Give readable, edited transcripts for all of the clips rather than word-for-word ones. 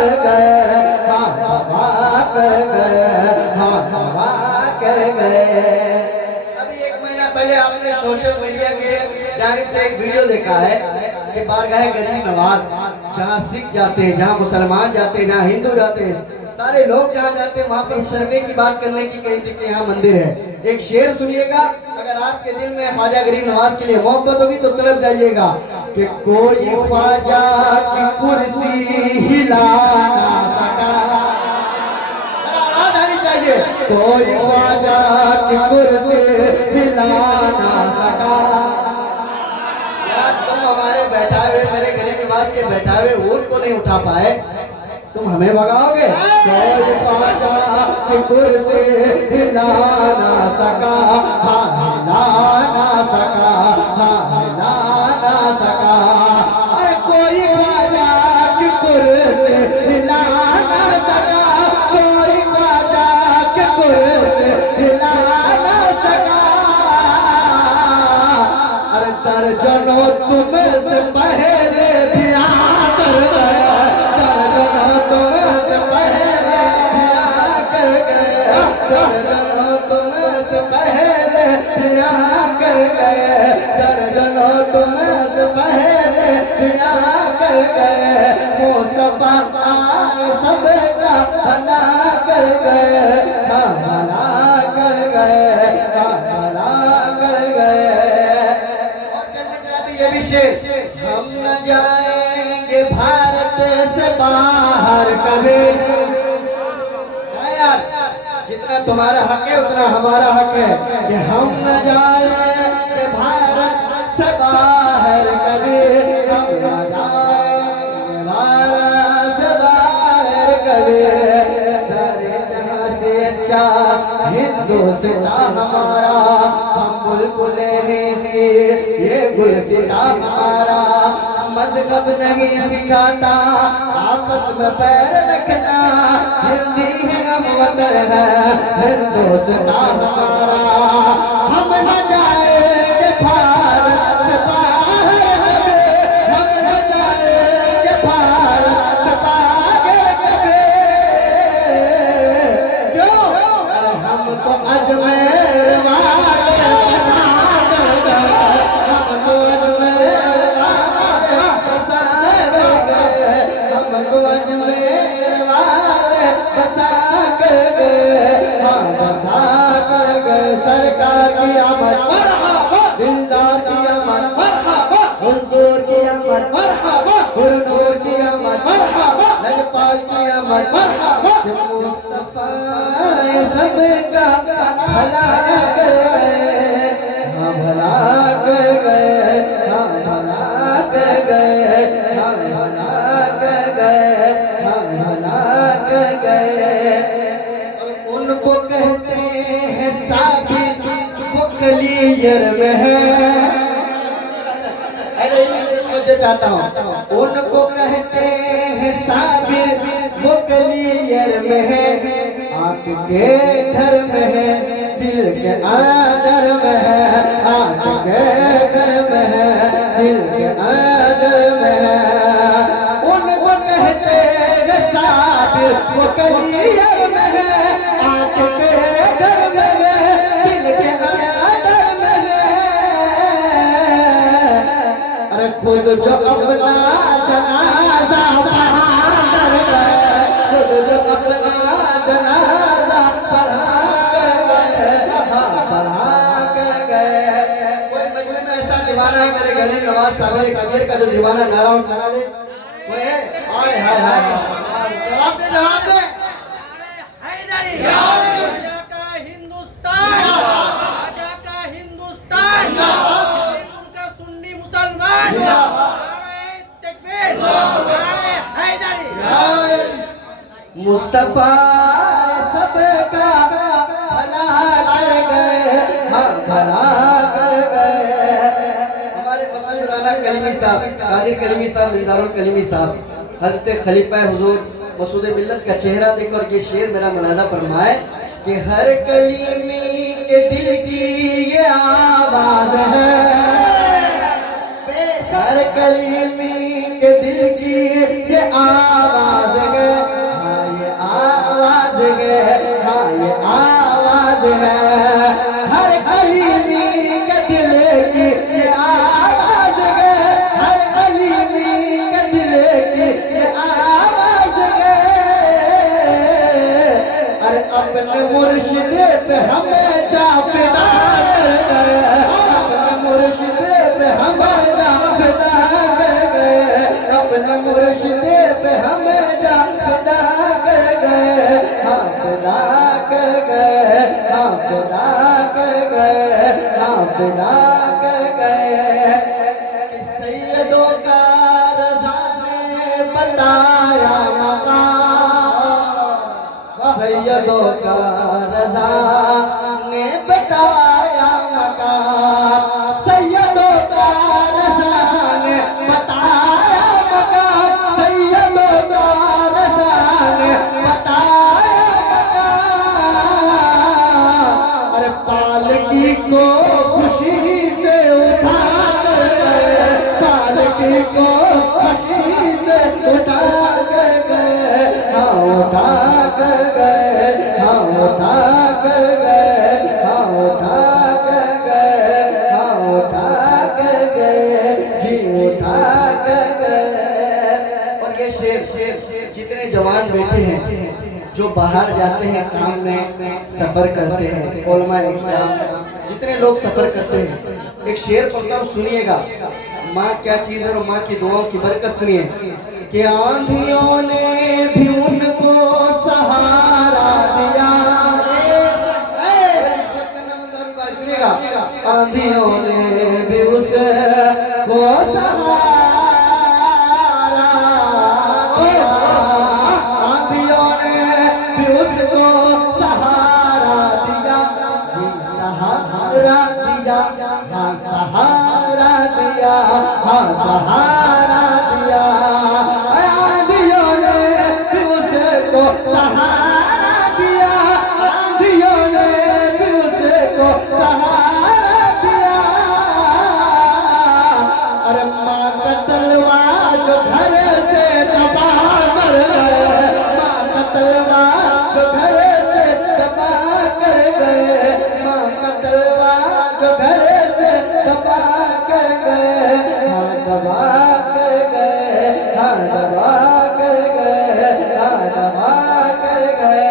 कर गए, वाह कर गए, वाह कर गए। अभी 1 महीना पहले आपने सोशल मीडिया के जानिब से एक वीडियो देखा है कि बारगाह गरीब नवाज, जहाँ सिख जाते हैं, जहाँ मुसलमान जाते हैं, जहाँ हिंदू जाते हैं, सारे लोग जहाँ जाते हैं वहाँ पर शर्मे की बात करने की कही थी कि यहाँ मंदिर है। एक शेर सुनिएगा, अगर आपके दिल में ख्वाजा गरीब नवाज के लिए मोहब्बत होगी तो तड़प जाइएगा कि कोई ख्वाजा की कुर्सी हिला ना सका। आवाज आनी चाहिए, कोई ख्वाजा की कुर्सी हिला ना सका। तुम हमारे बैठा हुए, मेरे गरीब नवाज के बैठा हुए ऊँट को नहीं उठा पाए, तुम हमें भगाओगे? कोई ख्वाजा की कुर्सी हिला ना सका, हिला ना सका, हिला ना सका। अरे कोई ख्वाजा की कुर्सी हिला ना सका, कोई ख्वाजा की कुर्सी हिला ना सका। अरे दर्जनों तुमसे पहले भी आकर गए, दर्जनों तुमसे पहले भी आकर गए, दर्जनों तुमसे पहले भी आकर गए, दर्जनों तुमसे पहले भी आकर गए। मुस्तफा आए सबका भला कर गए, भला कर गए, भला कर गए। ये भी शेर, हम न जाएंगे भारत से बाहर कभी। यार जितना तुम्हारा हक है उतना हमारा हक है कि हम न जाएंगे भारत से बाहर कभी, हम न जाएंगे भारत से बाहर कभी। सारे जहां से अच्छा हिंदुस्तान हमारा, हम बुलबुल हैं इसकी ये गुलसिता हमारा। मजहब नहीं सिखाता आपस में पैर रखना, हिंदी है हम वतन है हिंदुस्तान हमारा। हम न जाएंगे भारत से बाहर कभी, हम न जाएंगे भारत से बाहर कभी। क्यों? अरे हमको अजमेर वाले पसंद गए, हमको अजमेर वाले पसंद गए, हमको अजमेर वाले पसंद गए, हाँ बसा कर गए। सरकार की आमद मरहबा, दिलदार की आमद मरहबा, हुजूर की आमद मरहबा, हुजूर की आमद मरहबा, लजपाल की आमद मरहबा। मुस्तफा सबका भला कर गए, हाँ भला कर गए, हाँ भला कर गए, हाँ भला कर गए, हाँ भला कर गए। और उनको कहते हैं साबित, वो क्लियर में है। अरे मुझे चाहता हूँ, उनको कहते हैं साबिर, वो क्लियर में है। आँख के घर में है, दिल के अंदर में है, आँख के घर में है, दिल के अंदर में है। उनको कहते हैं साबिर, वो क्लियर में है, आँख के घर में है, दिल के अंदर में है। अरे खुद जो अपना जनाजा पढ़ा कर गए, खुद जो अपना जनाजा पढ़ा कर गए, हाँ पढ़ा कर गए। कोई मजमे में ऐसा दीवाना है मेरे गरीब नवाज साहब कबीर का जो दीवाना नारा उठा ले, कोई है? हाय हाय हाय, जवाब दे, जवाब दे। हिंदुस्तान, राजा का हिंदुस्तान, उनका सुन्नी मुसलमान, मुस्तफा सबका भला कर गए, हाँ भला कर गए। हमारे मसूद राना कलीमी साहब, कादिर कलीमी साहब, मिंजारुल कलीमी साहब, हज़रत खलीफा हुजूर मसूद मिल्लत का चेहरा देखो और ये शेर मेरा मुलादा फरमाए कि हर कलीमी के दिल की ये आवाज है, हर कलीमी के दिल की ये आवाज है। अपने मुर्शिद पे हमें जा फिदा कर गए, अपने मुर्शिद पे हमें जा फिदा कर गए, अपने मुर्शिद पे हमें जा फिदा कर गए, हाँ फिदा कर गए, हाँ फिदा कर गए, हाँ फिदा कर गए। कि सैयदों का रज़ा ने बताया मकाम, सैयदों का रज़ा ने बताया मकाम, सैयदों का रज़ा ने बताया मकाम, सैयदों का रज़ा ने बताया मकाम। अरे पालकी को खुशी से उठा कर गए, पालकी को खुशी से उठा कर गए, हाँ उठा कर गए, हाँ उठा कर गए, हाँ उठा कर गए, हाँ उठा कर गए, जी उठा कर गए। और ये शेर जितने जवान बेटे हैं जो बाहर जाते हैं काम में, सफर करते हैं, उलमा इकराम जितने लोग सफर करते हैं, एक शेर पढ़ता हूँ सुनिएगा। माँ क्या चीज है और माँ की दुआओं की बरकत सुनिए। कि आंधियों ने भी उनको सहारा दिया, सुनिएगा, आंधियों ने भी उसको सहारा दिया, आंधियों ने भी उसको सहारा दिया, जी सहारा दिया, हाँ सहारा दिया, हाँ सहारा दिया। आंधियों ने भी उसको सहारा दिया, आंधियों ने भी उसको सहारा दिया। अरे माँ का तलवार जो घर से दबा कर गए, माँ का तलवार जो घर से दबा कर गए, माँ का तलवार जो घर से दबा कर गए, हाँ दबा कर गए, हाँ दबा कर गए, हाँ दबा कर गए।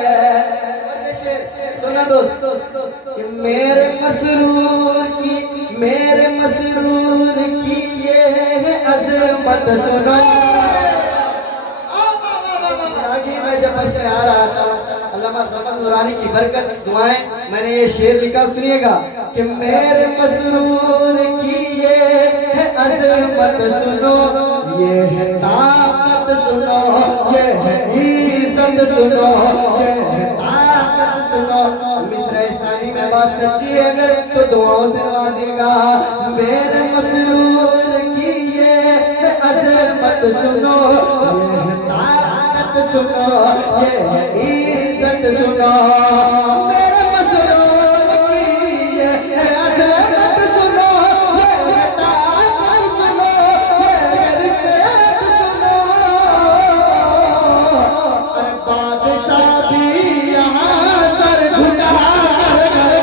सुना दोस्त कि मेरे मसरूर की ये है अज़मत सुनो। आगे मैं जब बस में आ रहा था, अल्लामा ज़फ़र नूरानी की बरकत दुआएं, मैंने ये शेर लिखा, सुनिएगा। कि मेरे मसरूर की ये है अज़मत सुनो, ये है ताकत सुनो, ये है इज़्ज़त सुनो, ये है ताकत सुनो। मिस्र सानी में बात सच्ची है अगर तो दुआओं से नवाजिएगा। मेरे मसरूर की ये है अज़मत सुनो, ये है ताकत सुनो, ये है इज़्ज़त सुनो। मेरे मसरूर की ये है अज़मत सुनो, ये है ताकत सुनो, ये है रिफ़त सुनो। अरे बादशाह भी यहाँ सर झुका कर गए,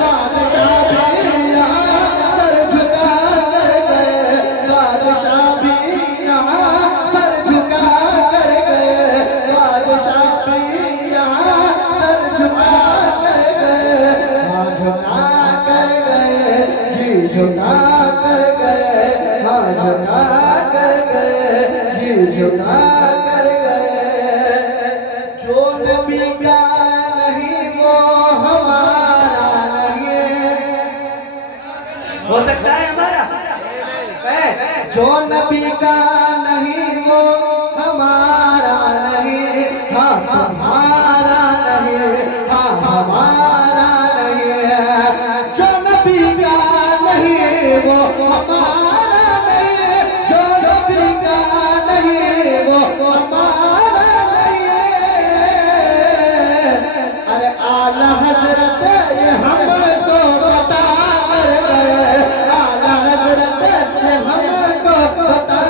बादशाह भी यहाँ सर झुका कर गए, बादशाह भी यहाँ सर झुका कर गए, बादशाह भी यहाँ सर झुका कर गए, हाँ झुका कर गए, जी झुका कर गए, हाँ झुका कर गए, जी झुका कर गए। जो नबी का नहीं वो हमारा नहीं, हो सकता है हमारा है। जो नबी का नहीं वो हमारा नहीं, हाँ तुम्हारा नहीं, हाँ हमारा नहीं है। जो नबी का नहीं वो हमारा नहीं, जो नबी का नहीं वो हमारा नहीं है। अरे आला हजरत ये हमको बता कर गए, आला हजरत ये हमको बता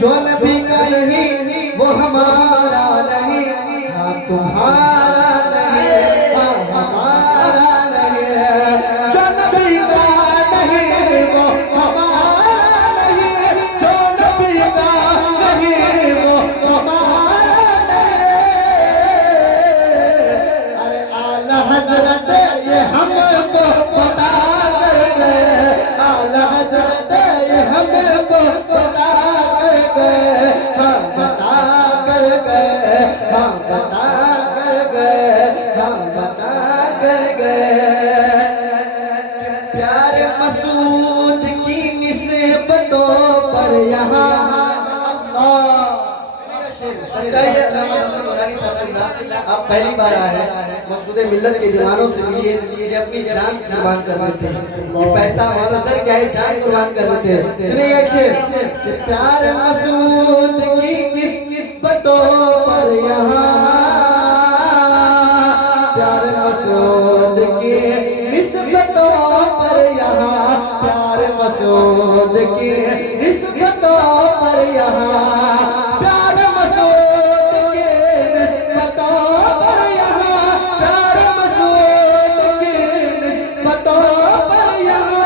जो नबी का नहीं वो हमारा नहीं, हाँ तुम्हारा नहीं, हाँ हमारा नहीं। जो नबी का नहीं वो हमारा नहीं, जो नबी का नहीं वो हमारा नहीं। अरे आला हजरत ये हमको बता कर गए, आला हजरत ये हमको बता कर गए, हाँ बता कर गए, हाँ बता कर गए, हाँ बता कर गए। प्यारे मसूद की निस्बतों पर यहाँ सच्चाई है। आप पहली बार आए हैं, मसूद मिल्लत के दीवानों से लिए ये अपनी जान कुर्बान कर देते हैं, ये पैसा वाला सर क्या है, जान कुर्बान कर देते हैं। सुनिए एक शेर कि प्यारे मसूद की निस्बतों पर यहाँ, प्यारे मसूद की निस्बतों पर यहाँ, प्यारे मसूद की निस्बतों पर यहाँ, प्यारे मसूद की निस्बतों पर यहाँ, प्यारे मसूद की निस्बतों पर यहाँ।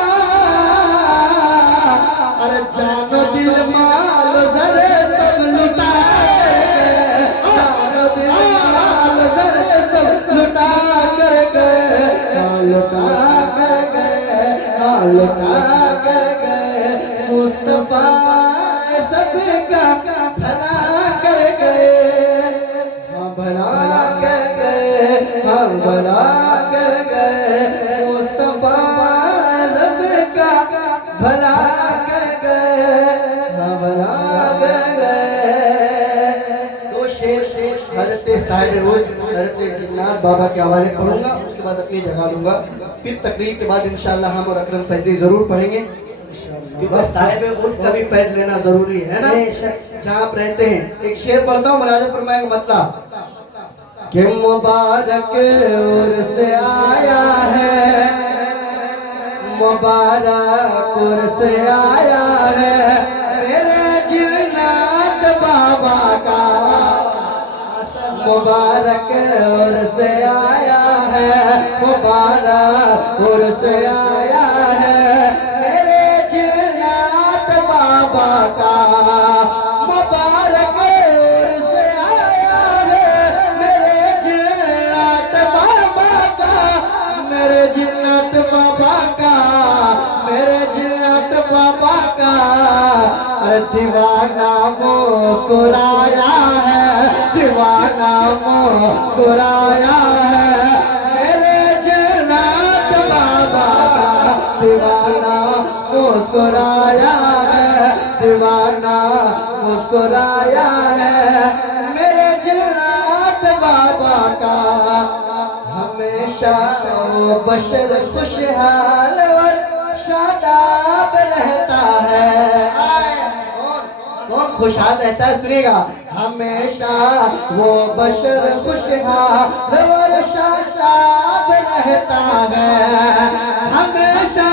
अरे जानो दिल माल ज़रे सब लुटा कर गए, जानो दिल माल ज़रे सब लुटा कर गए, लुटा कर गए, लुटा कर गए। मुस्तफा सबका भला कर गए, हाँ भला कर गए, हाँ भला कर गए। मुस्तफा सबका भला कर गए, हाँ भला कर गए। दो शेर हज़रत साहिब रोज हज़रत जिन्नात बाबा के हवाले पढ़ूंगा, उसके बाद अपनी जगह लूंगा, फिर तकरीर के बाद इंशाअल्लाह हम और अकरम फैज़ी जरूर पढ़ेंगे, क्योंकि साहिब उसका भी फैज लेना जरूरी है ना, जहाँ आप रहते हैं। एक शेर पढ़ता हूँ, मुलाज़ा फरमाएगा मतलब कि मुबारक उर्स आया है, मुबारक उर्स आया है मेरे जिन्नात बाबा का, मुबारक उर्स आया है, मुबारक उर्स आया है मेरे जिन्नात बाबा का, मुबारक उर्स आया है मेरे जिन्नात बाबा का, मेरे जिन्नात बाबा का, मेरे जिन्नात बाबा का। अरे दीवाना मुस्कुराया है, दीवाना मुस्कुराया है मेरे जिन्नात बाबा का, दीवाना मुस्कुराया है, दीवाना मुस्कुराया है मेरे जिन्नात बाबा का। हमेशा वो बशर खुशहाल और शादाब रहता है, कौन खुशहाल रहता है सुनिएगा। हमेशा वो बशर खुशहाल और शादाब रहता है, हमेशा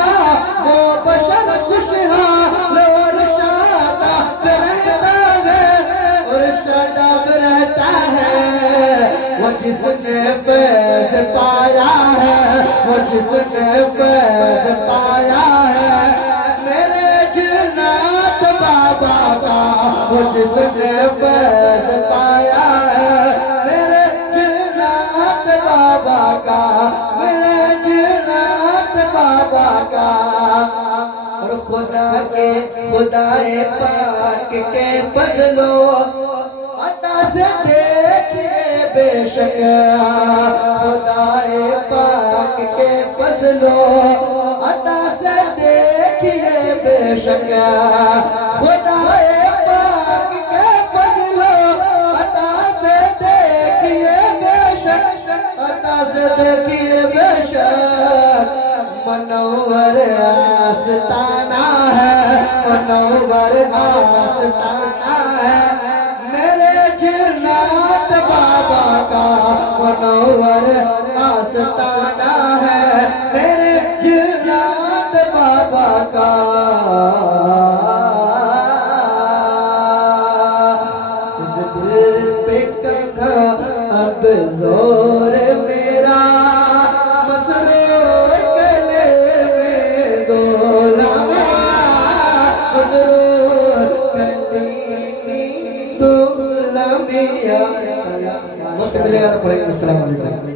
वो बशर खुशहाल और शादाब रहता है, और शादाब रहता है। वो जिसने फैज़ पाया है, वो जिसने फैज़ पाया है मेरे जिन्नात बाबा का, वो जिसने फैज़ पाया है मेरे जिन्नात बाबा का, मेरे जिन्नात बाबा का। और खुदाए पाक के फजलो अता से देखिए बेशक, खुदाए पाक के फजलो अता से देखिए बेशक, खुदाए पाक के फजलो अता से देखिए बेशक, अता से देखिए बेशक। मनोवर आस्ताना है, मनोवर आस्ताना है मेरे जिन्नात बाबा का, मनोवर आस्ताना है मेरे जिन्नात बाबा का। जोर मेरा मसरूर गले में दोलमा मसरूर गले में दोलमिया। वक्त मिलेगा तो पढ़ेंगे। अस्सलाम वालेकुम।